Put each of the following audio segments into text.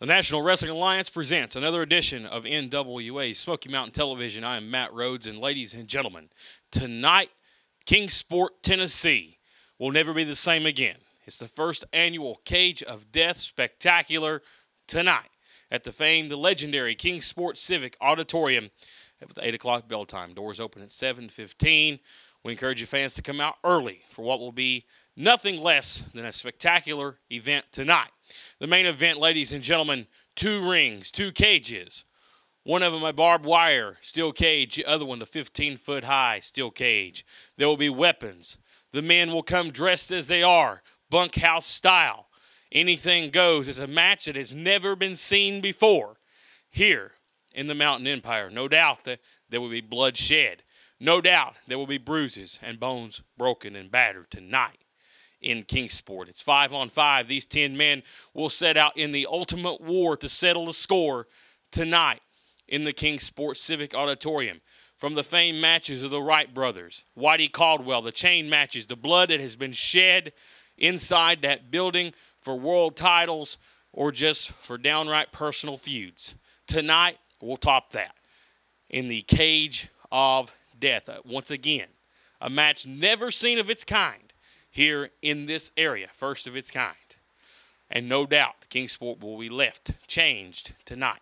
The National Wrestling Alliance presents another edition of NWA Smoky Mountain Television. I am Matt Rhodes, and ladies and gentlemen, tonight, Kingsport, Tennessee will never be the same again. It's the first annual Cage of Death Spectacular tonight at the famed, the legendary Kingsport Civic Auditorium with the 8 o'clock bell time. Doors open at 7:15. We encourage you fans to come out early for what will be nothing less than a spectacular event tonight. The main event, ladies and gentlemen, 2 rings, 2 cages. One of them a barbed wire steel cage, the other one the 15-foot high steel cage. There will be weapons. The men will come dressed as they are, bunkhouse style. Anything goes. It's a match that has never been seen before here in the Mountain Empire. No doubt that there will be bloodshed. No doubt there will be bruises and bones broken and battered tonight in Kingsport. It's 5-on-5. These 10 men will set out in the ultimate war to settle the score tonight in the Kingsport Civic Auditorium. From the famed matches of the Wright brothers, Whitey Caldwell, the chain matches, the blood that has been shed inside that building for world titles or just for downright personal feuds. Tonight, we'll top that in the Cage of Death. Once again, a match never seen of its kind here in this area, first of its kind. And no doubt, Kingsport will be left changed tonight.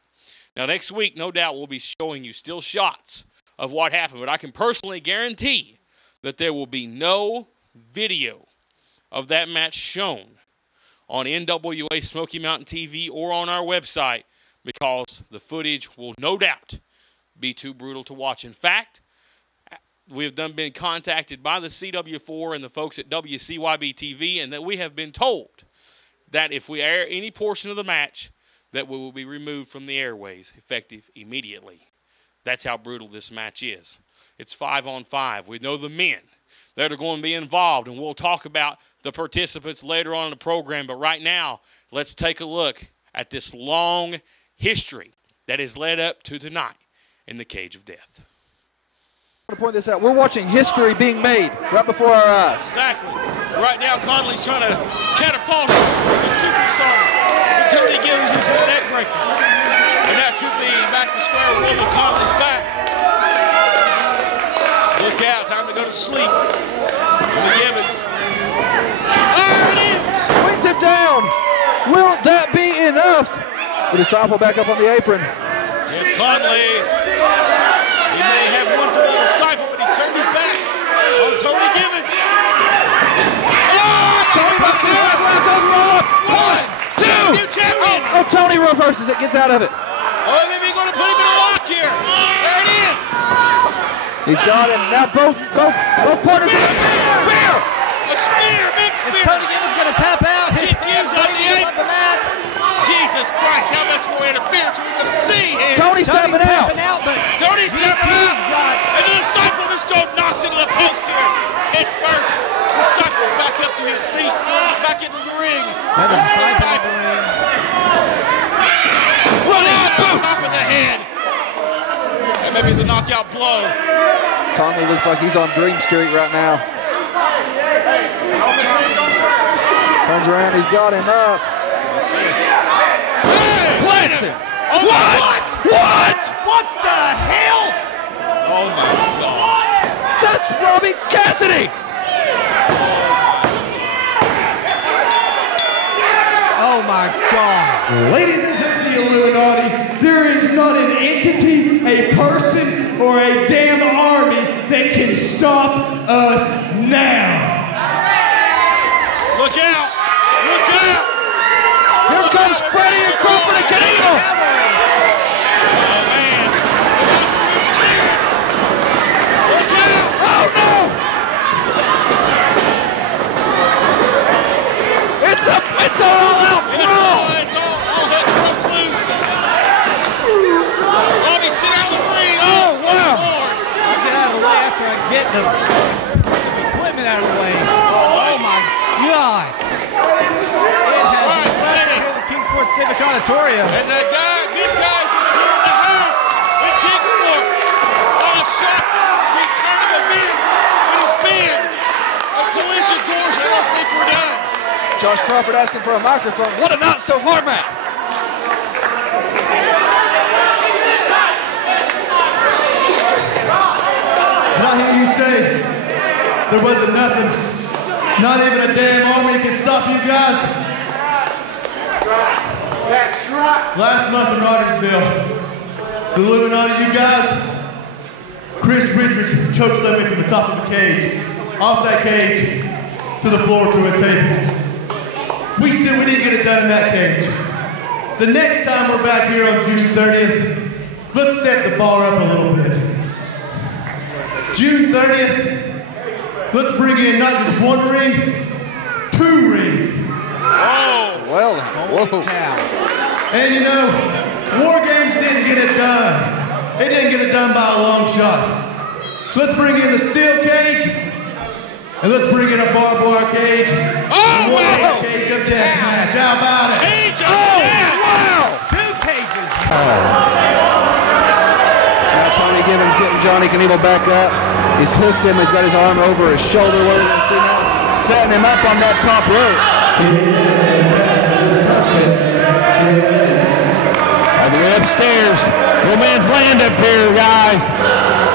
Now, next week, no doubt, we'll be showing you still shots of what happened, but I can personally guarantee that there will be no video of that match shown on NWA Smoky Mountain TV or on our website because the footage will no doubt be too brutal to watch. In fact, we have been contacted by the CW4 and the folks at WCYB TV, and that we have been told that if we air any portion of the match, that we will be removed from the airways, effective immediately. That's how brutal this match is. It's 5-on-5. We know the men that are going to be involved, and we'll talk about the participants later on in the program. But right now, let's take a look at this long history that has led up to tonight in the Cage of Death. I want to point this out. We're watching history being made right before our eyes. Exactly. Right now, Conley's trying to catapult the superstar. Tony gives him a neck breaker. And that could be back to square one with Conley's back. Look out. Time to go to sleep. The Gibbons. There it is. Swings it down. Will that be enough? The disciple back up on the apron. And Conley, he may have one for the disciple, but he's turned his back on Tony Gibbons. Oh! Tony back to the left, goes roll up. 1, 2. Oh, Tony reverses it, gets out of it. Oh, maybe he's going to put him in a lock here. There it is. He's got him. Now both partners. Spear! A spear, big spear. Is Tony Gibbons going to tap out? His hands on the apron. The mat. Jesus Christ, how much more interference are we going to see here? Tony's tapping out. But Tony's tapping out. And the disciple just goes knocks into the post here. Head first. The disciple's back up to his feet. Back into the ring. And the disciple in the ring. Running top of the head. And maybe the knockout blow. Conley looks like he's on Dream Street right now. Turns around, he's got him up. Plants him. Oh what? What the hell? Oh my God. That's Robbie Cassidy. Oh my God. Ladies and gentlemen of the Illuminati, there is not an entity, a person, or a damn army that can stop us now. Look out! Look out! Here comes Freddie and Crawford and Knievel. Oh man! Look out! Oh no! It's an all-out brawl. It's all hell broke loose. Robbie, sit out of the ring. Oh wow! Get out of the way after I get the equipment out of the way. Oh my God! It has been right here at the Kingsport Civic Auditorium. And the good guys are here in the house in Kingsport on a shot return of events with his band of collision course. I don't think we're done. Josh Crawford asking for a microphone. What a night so far, Matt. I hear you say there wasn't nothing, not even a damn army can stop you guys? That's right. Last month in Rogersville, the Illuminati, you guys, Chris Richards chokeslammed me from the top of a cage, off that cage, to the floor to a table. We didn't get it done in that cage. The next time we're back here on June 30th, let's step the bar up a little bit. June 30th, let's bring in not just one ring, 2 rings. Well, whoa. And you know, War Games didn't get it done. It didn't get it done by a long shot. Let's bring in the steel cage, and let's bring in a barbed wire cage. Oh, wow. Cage of death match. How about it? Cage of death. Wow. 2 cages. Now Tony Gibbons getting Johnny Knievel back up. He's hooked him. He's got his arm over his shoulder. What are we going to see now? Setting him up on that top rope. On the way upstairs. No man's land up here, guys.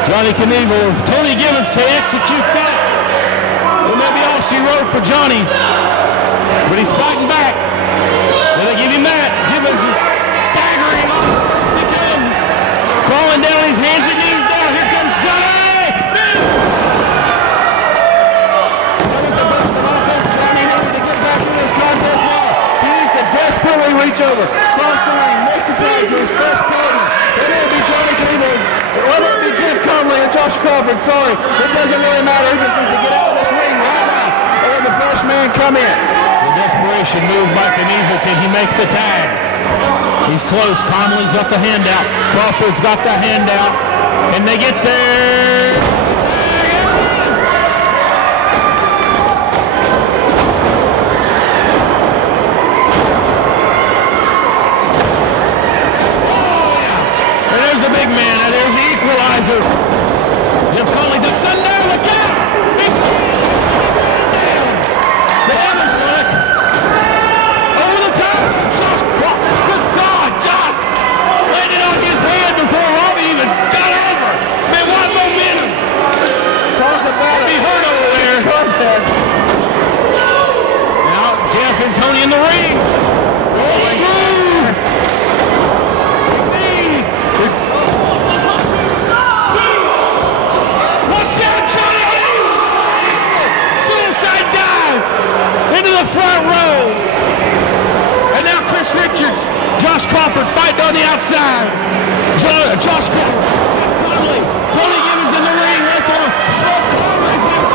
Johnny Knievel. If Tony Gibbons can execute this, it may be all she wrote for Johnny. But he's fighting back. When they give him that, Gibbons is staggering on. Once he comes. Crawling down his hands and knees down. Here comes Johnny! That was the burst of offense Johnny needed to get back in this contest now. He needs to desperately reach over, cross the ring, make the tag to his best partner. Whether it be Johnny Knievel, whether it be Jeff Conley or Josh Crawford, sorry, it doesn't really matter. He just needs to get out of this ring right now and let the first man come in. The desperation move by Knievel. Can he make the tag? He's close. Conley's got the handout. Crawford's got the handout. Can they get there? The big man, and there's the equalizer. Jeff Conley ducks under, look out! Big man, there's the big man down. The Evans look. Over the top, Josh Crawford. Good God, Josh landed on his head before Robbie even got over. Man, what momentum. Talk about it. He hurt over there. Contest. Now, Jeff and Tony in the ring. Oh, screw! Into the front row. And now Chris Richards, Josh Crawford fighting on the outside. Josh Crawford, Jeff Conley, Tony Gibbons in the ring, left alone. Smoke Carver is left.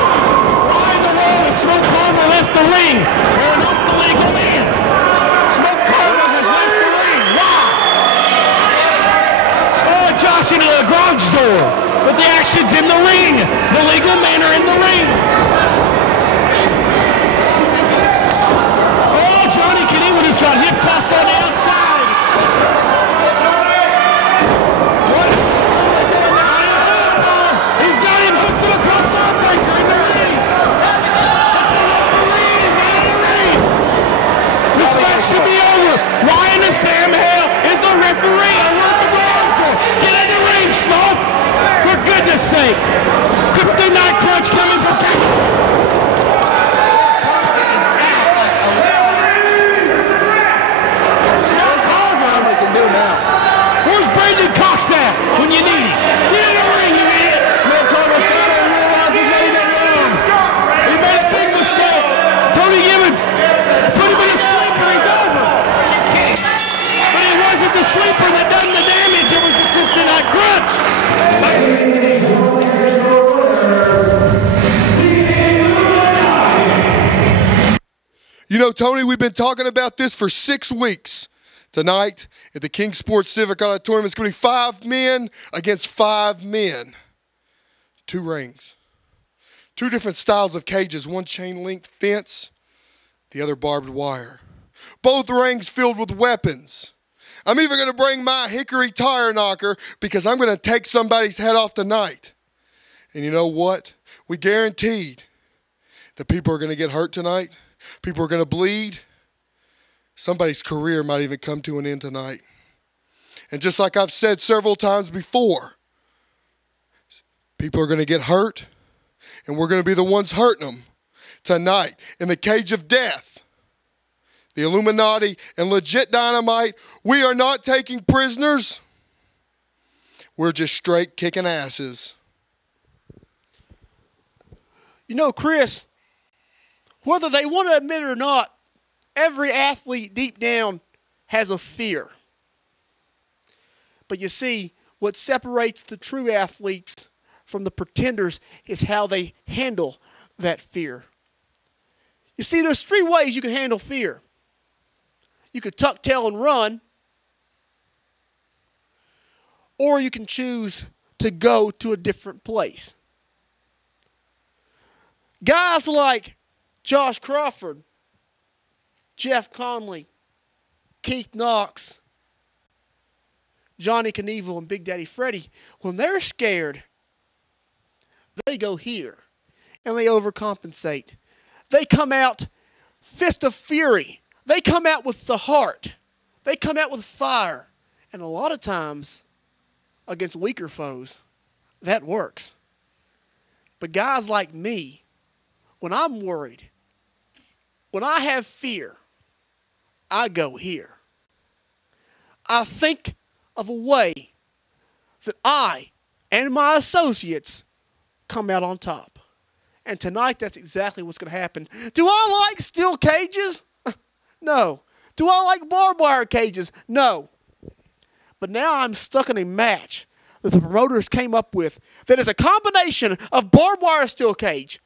Why in the world has Smoke Carver left the ring? They're not the legal man. Smoke Carver has left the ring. Why? Oh, Josh into the garage door. But the action's in the ring. The legal men are in the ring. Johnny Knievel just got hip tossed on the outside. What is Conley doing now? He's got him hooked to a cross-arm breaker in the ring. But the referee is out of the ring. This match should be over. Ryan and Sam Hale is the referee. I want to go on for. Get in the ring, Smoke. For goodness sakes. Kryptonite crunch coming from Kevin. Cox at when you need him. Get in the ring, you idiot. Smoke Carver finally realizes what he did wrong. He made a big mistake. Tony Gibbons put him in a sleeper. He's over. But it wasn't the sleeper that done the damage. It was the kryptonite crunch. You know, Tony, we've been talking about this for 6 weeks. Tonight at the King Sports Civic Auditorium, it's going to be 5 men against 5 men. 2 rings. 2 different styles of cages. One chain link fence, the other barbed wire. Both rings filled with weapons. I'm even going to bring my hickory tire knocker because I'm going to take somebody's head off tonight. And you know what? We guaranteed that people are going to get hurt tonight. People are going to bleed. Somebody's career might even come to an end tonight. And just like I've said several times before, People are going to get hurt, and we're going to be the ones hurting them tonight in the cage of death. The Illuminati and legit Dynamite, we are not taking prisoners. We're just straight kicking asses. You know, Chris, whether they want to admit it or not, every athlete deep down has a fear. But you see, what separates the true athletes from the pretenders is how they handle that fear. You see, there's 3 ways you can handle fear. You could tuck tail and run, or you can choose to go to a different place. Guys like Josh Crawford, Jeff Conley, Keith Knox, Johnny Knievel, and Big Daddy Freddie, when they're scared, they go here, and they overcompensate. They come out fist of fury. They come out with the heart. They come out with fire. And a lot of times, against weaker foes, that works. But guys like me, when I'm worried, when I have fear, I go here. I think of a way that I and my associates come out on top. And tonight, that's exactly what's going to happen. Do I like steel cages? No. Do I like barbed wire cages? No. But now I'm stuck in a match that the promoters came up with that is a combination of barbed wire steel cage,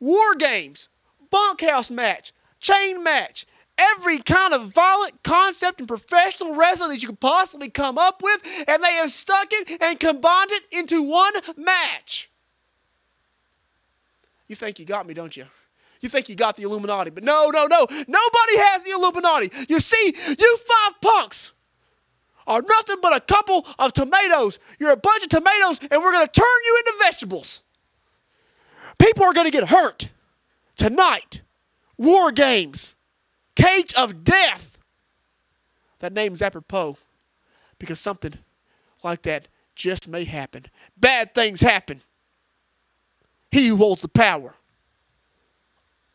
war games, bunkhouse match, chain match, every kind of violent concept in professional wrestling that you could possibly come up with, and they have stuck it and combined it into one match. You think you got me, don't you? You think you got the Illuminati, but no. Nobody has the Illuminati. You see, you 5 punks are nothing but a couple of tomatoes. You're a bunch of tomatoes, and we're going to turn you into vegetables. People are going to get hurt tonight. War games. Cage of death. That name's apropos because something like that just may happen. Bad things happen. He who holds the power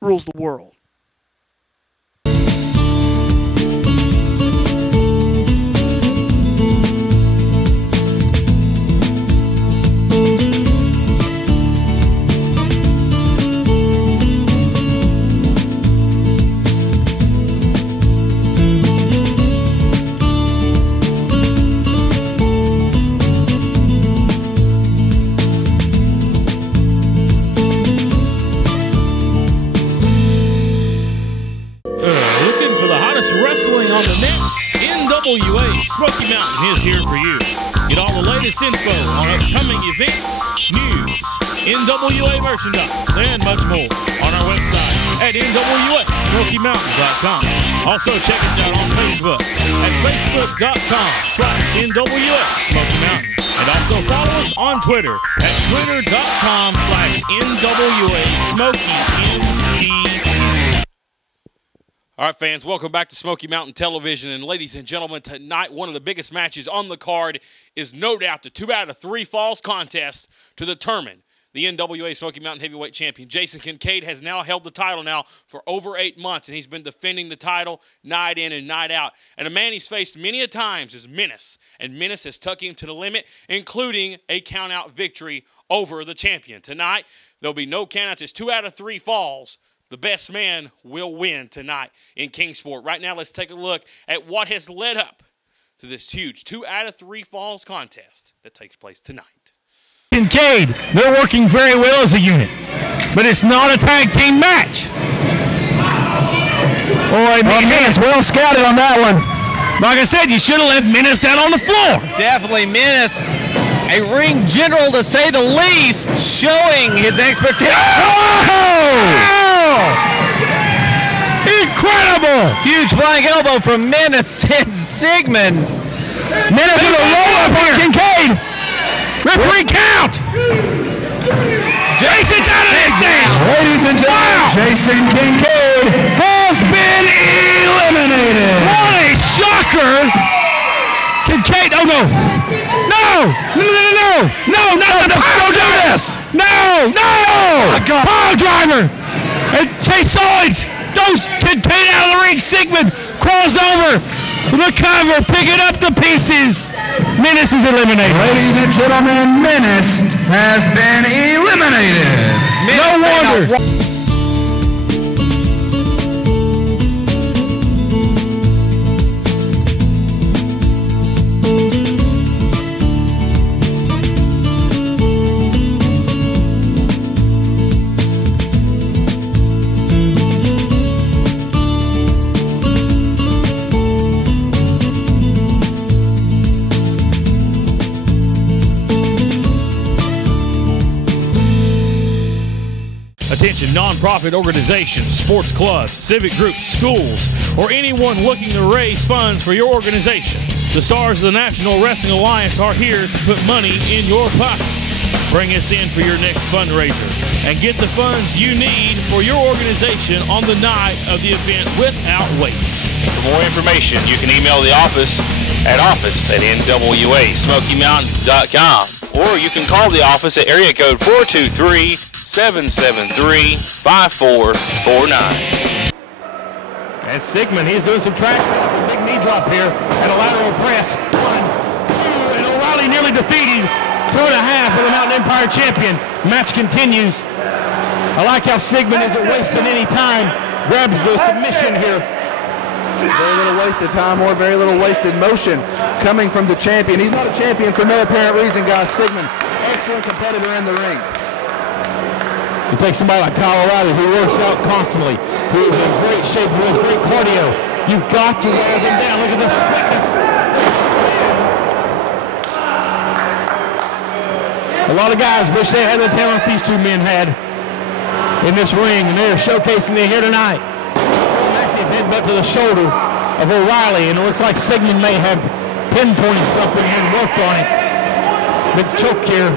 rules the world. On the net, NWA Smoky Mountain is here for you. Get all the latest info on upcoming events, news, NWA merchandise, and much more on our website at NWASmokyMountain.com. Also, check us out on Facebook at Facebook.com/NWA Smoky Mountain. And also follow us on Twitter at Twitter.com/NWA Smoky MT. All right, fans, welcome back to Smoky Mountain Television. And ladies and gentlemen, tonight, one of the biggest matches on the card is no doubt the 2 out of 3 falls contest to determine the NWA Smoky Mountain Heavyweight Champion. Jason Kincaid has now held the title now for over 8 months, and he's been defending the title night in and night out. And a man he's faced many a times is Menace, and Menace has took him to the limit, including a count-out victory over the champion. Tonight, there'll be no count-outs. It's 2 out of 3 falls. The best man will win tonight in Kingsport. Right now, let's take a look at what has led up to this huge 2 out of 3 falls contest that takes place tonight. Kincaid, they're working very well as a unit, but it's not a tag team match. Boy, Menace well scouted on that one. Like I said, you should have left Menace out on the floor. Definitely Menace, a ring general to say the least, showing his expertise. Oh! Incredible! Huge flying elbow from Menace and Sigmund. Menace with a roll up on Kincaid. Referee count! Jason's out of this thing! Ladies and gentlemen, wow. Jason Kincaid Has been eliminated! What a shocker! Kincaid, oh no! No! Don't do this! No! Pile driver! And Chase Owens goes contained out of the ring. Sigmund crawls over the cover, picking up the pieces. Menace is eliminated. Ladies and gentlemen, Menace has been eliminated. No wonder. Attention nonprofit organizations, sports clubs, civic groups, schools, or anyone looking to raise funds for your organization. The stars of the National Wrestling Alliance are here to put money in your pocket. Bring us in for your next fundraiser and get the funds you need for your organization on the night of the event without wait. For more information, you can email the office at office@NWASmokyMountain.com, or you can call the office at area code 423-773-5449. And Sigmund, he's doing some trash talk, a big knee drop here, and a lateral press. 1, 2, and O'Reilly nearly defeated 2.5 for the Mountain Empire champion. Match continues. I like how Sigmund isn't wasting any time. Grabs the submission here. Very little wasted time or very little wasted motion coming from the champion. He's not a champion for no apparent reason, guys. Sigmund, excellent competitor in the ring. You take somebody like Kyle O'Reilly who works out constantly, who is in great shape, who has great cardio. You've got to wear them down. Look at this quickness. A lot of guys wish they had the talent these two men had in this ring, and they're showcasing it here tonight. Massive headbutt to the shoulder of O'Reilly, and it looks like Sigmund may have pinpointed something here and worked on it. Big choke here.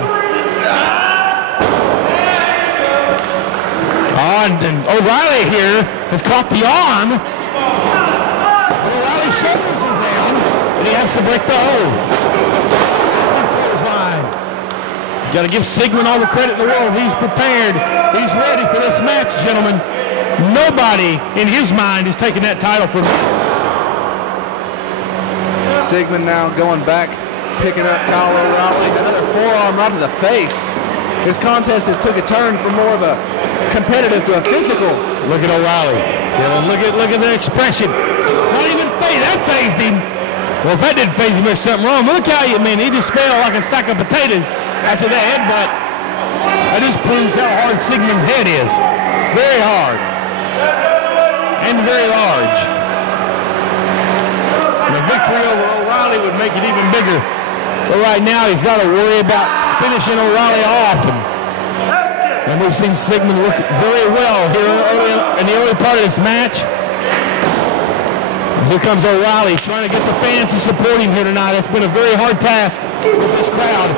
And O'Reilly here has caught the arm. O'Reilly's shoulders are down, and he has to break the hold. That's a clothesline. Got to give Sigmund all the credit in the world. He's prepared. He's ready for this match, gentlemen. Nobody in his mind is taking that title from him. Sigmund now going back, picking up Kyle O'Reilly. Another forearm right to the face. This contest has took a turn from more of a competitive to a physical. Look at O'Reilly. Look at the expression. Not even phased. That phased him. Well, if that didn't phase him, there's something wrong. Look how he just fell like a sack of potatoes after that headbutt. That just proves how hard Sigmund's head is. Very hard. And very large. And a victory over O'Reilly would make it even bigger. But right now, he's got to worry about finishing O'Reilly off. And we've seen Sigmund look very well here in the early part of this match. Here comes O'Reilly trying to get the fans to support him here tonight. It's been a very hard task with this crowd.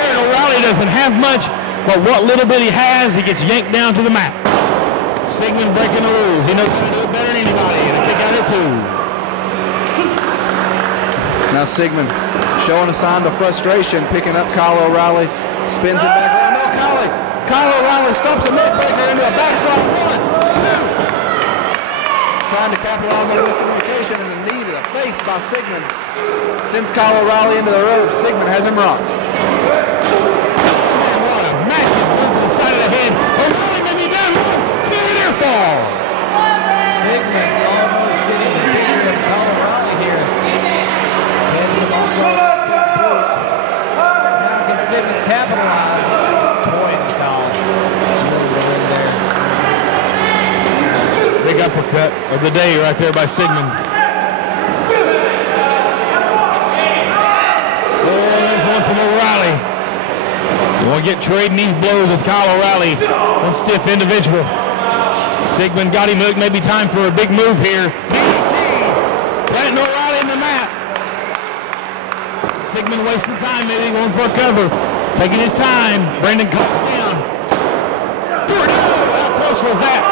And O'Reilly doesn't have much, but what little bit he has, he gets yanked down to the mat. Sigmund breaking the rules. He knows how to do it better than anybody, and a kick out of 2. Now Sigmund showing a sign of frustration, picking up Kyle O'Reilly, spins it back around. No, Kyle O'Reilly stomps a neck breaker into a backside 1, 2. Trying to capitalize on a miscommunication, and a knee to the face by Sigmund. Sends Kyle O'Reilly into the ropes. Sigmund has him rocked. Man, what a massive move to the side of the head. O'Reilly may be down 1, 2, and near fall. Sigmund almost getting the picture of Kyle O'Reilly here. Now can Sigmund capitalize on this toying call. Big uppercut of the day right there by Sigmund. Oh, there's one from O'Reilly. You want to get trading these blows with Kyle O'Reilly, one stiff individual. Sigmund got him hooked. Maybe time for a big move here. DDT, planting O'Reilly in the mat. Sigmund wasting time, maybe going for a cover. Taking his time. Brandon cuts down. How close was that?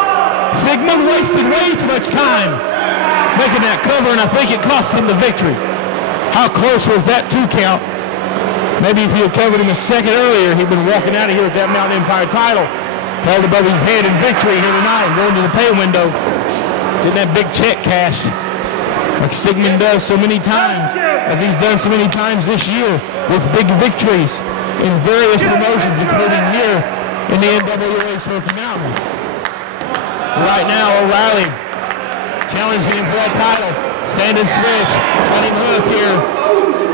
Sigmund wasted way too much time making that cover, and I think it cost him the victory. How close was that 2 count? Maybe if he had covered him a second earlier, he'd been walking out of here with that Mountain Empire title held above his head in victory here tonight and going to the pay window. Getting that big check cashed like Sigmund does so many times, as he's done so many times this year with big victories in various promotions, including here in the NWA Smoky Mountain. Right now, O'Reilly challenging him for that title. Standing switch, got him hooked here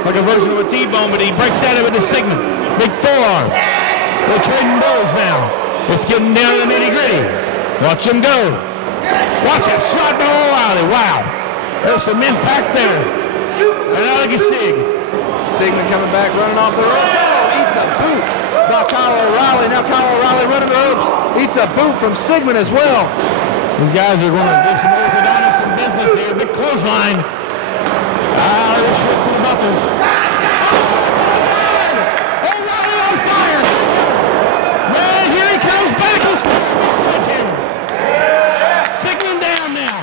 like a version of a T-bone, but he breaks out of it to Sigmund. Big forearm. They're trading blows now. It's getting down to the nitty-gritty. Watch him go. Watch that shot by O'Reilly. Wow. There's some impact there. And now look at Sig. Sigmund coming back, running off the ropes. Oh, eats a boot by Kyle O'Reilly. Now Kyle O'Reilly running the ropes. Eats a boot from Sigmund as well. These guys are going to do some orthodontics, some business here. Big clothesline. Irish whip to the buckle. O'Reilly on fire. Man, here he comes back. He's switching. Sigmund down now.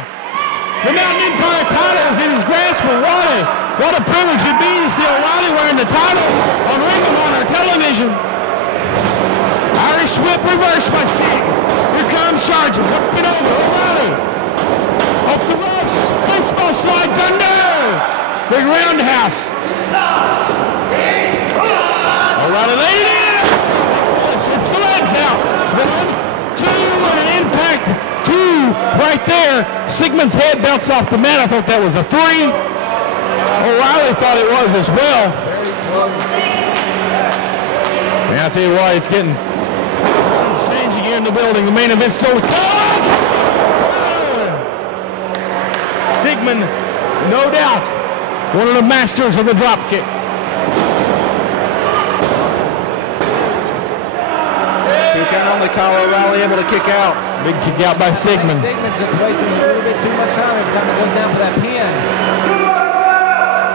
The Mountain Empire title is in his grasp for Wally. What a privilege it'd be to see O'Reilly wearing the title on Ring of Honor television. Irish whip reversed by Sig. Here comes charging. Whip it over. O'Reilly. Off the ropes. Baseball slides under. Big roundhouse. O'Reilly laid it in. Slips the legs out. 1, 2, and an impact. 2 right there. Sigmund's head bounced off the mat. I thought that was a 3. O'Reilly thought it was as well. And I'll tell you what, it's getting changing here in the building. The main event's still Sigmund, no doubt, one of the masters of the drop kick. 2 count only. Kyle O'Reilly able to kick out. Big kick out by Sigmund. Sigmund's just wasting a little bit too much time every time he goes down for that pin.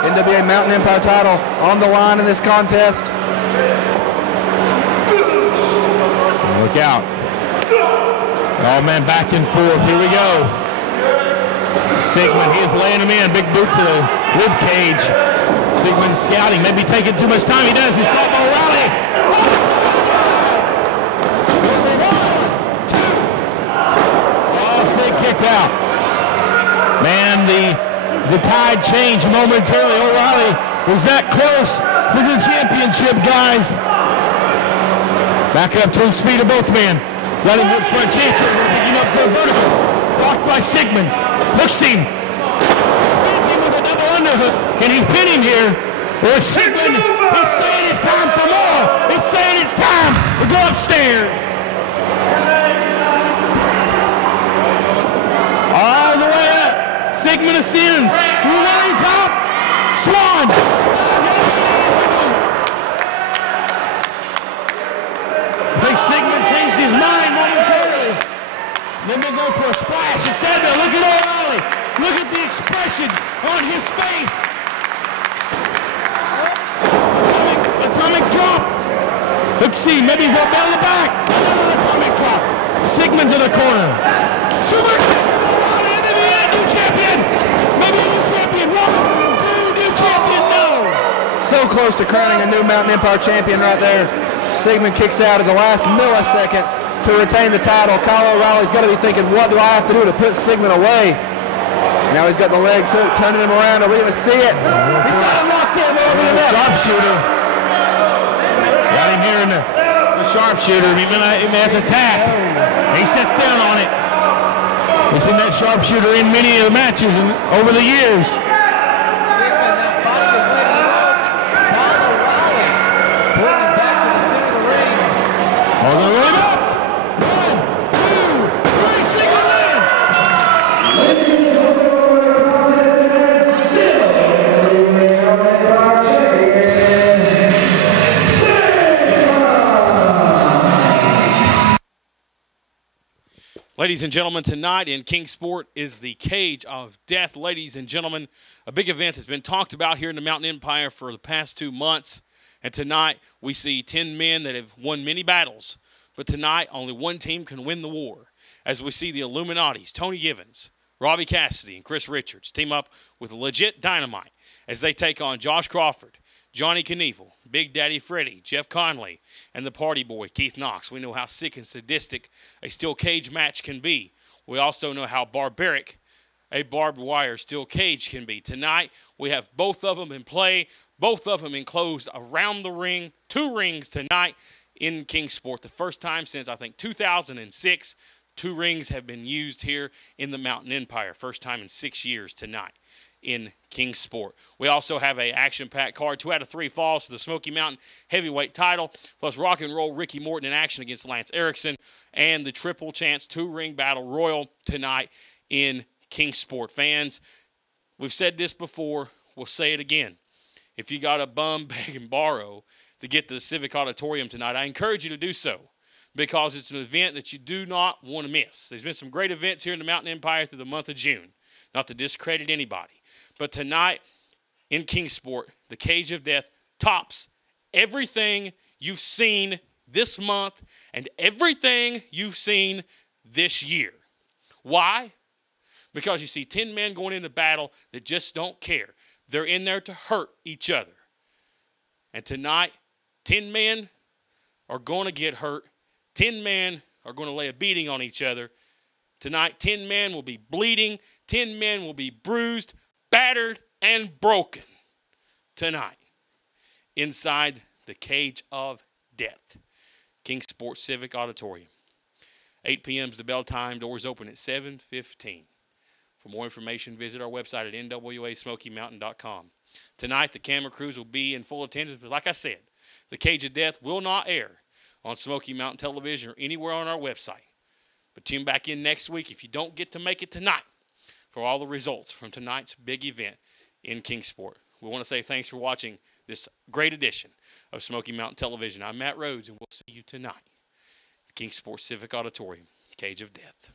NWA Mountain Empire title on the line in this contest. Look out. Oh man, back and forth. Here we go. Sigmund, he is laying him in. Big boot to the rib cage. Sigmund scouting, maybe taking too much time. He does. He's caught by O'Reilly. Saw Sig kicked out. Man, the tide changed momentarily. O'Reilly was that close for the championship, guys. Back up to his feet of both men. Let him hook front chain. Pick him up for a vertical. Blocked by Sigmund. Hooks him. Spins him with a double underhook. Can he pin him here? Or Sigmund, he's saying it's time for more. He's saying it's time to go upstairs. All the way up. Sigmund ascends to the very top. Swan. I think Sigmund changed his mind momentarily. Then they go for a splash. It's said there. Look at O'Reilly. Look at the expression on his face. Atomic drop. Let's see. Maybe he'll belly the back. Another atomic drop. Sigmund to the corner. Super kick. O'Reilly into the end. New champion. Maybe a new champion. 1, 2, new champion. No. So close to crowning a new Mountain Empire champion right there. Sigmund kicks out at the last millisecond to retain the title. Kyle O'Reilly's got to be thinking, what do I have to do to put Sigmund away? Now he's got the legs hooked, turning him around. Are we going to see it? He's got him locked in over the net. Sharpshooter. Got him here in the sharpshooter. He may have to tap. He sits down on it. He's seen that sharpshooter in many of the matches over the years. Ladies and gentlemen, tonight in Kingsport is the Cage of Death. Ladies and gentlemen, a big event has been talked about here in the Mountain Empire for the past 2 months. And tonight we see 10 men that have won many battles. But tonight only one team can win the war. As we see the Illuminati's Tony Givens, Robbie Cassidy, and Chris Richards team up with Legit Dynamite as they take on Josh Crawford, Johnny Knievel, Big Daddy Freddie, Jeff Conley, and the party boy, Keith Knox. We know how sick and sadistic a steel cage match can be. We also know how barbaric a barbed wire steel cage can be. Tonight, we have both of them in play, both of them enclosed around the ring. 2 rings tonight in Kingsport. The first time since, I think, 2006, 2 rings have been used here in the Mountain Empire. First time in 6 years tonight in Kingsport. We also have a action-packed card. 2 out of 3 falls to the Smoky Mountain heavyweight title, plus rock and roll Ricky Morton in action against Lance Erickson, and the triple chance 2-ring battle royal tonight in Kingsport. Fans, we've said this before, we'll say it again. If you got a bum, beg, and borrow to get to the Civic Auditorium tonight, I encourage you to do so, because it's an event that you do not want to miss. There's been some great events here in the Mountain Empire through the month of June, not to discredit anybody. But tonight in Kingsport, the Cage of Death tops everything you've seen this month and everything you've seen this year. Why? Because you see 10 men going into battle that just don't care. They're in there to hurt each other. And tonight, 10 men are going to get hurt. 10 men are going to lay a beating on each other. Tonight, 10 men will be bleeding. 10 men will be bruised, battered, and broken tonight inside the Cage of Death. Kingsport Civic Auditorium. 8 p.m. is the bell time. Doors open at 7:15. For more information, visit our website at NWASmokyMountain.com. Tonight, the camera crews will be in full attendance, but like I said, the Cage of Death will not air on Smoky Mountain Television or anywhere on our website. But tune back in next week if you don't get to make it tonight for all the results from tonight's big event in Kingsport. We want to say thanks for watching this great edition of Smoky Mountain Television. I'm Matt Rhodes, and we'll see you tonight at Kingsport Civic Auditorium, Cage of Death.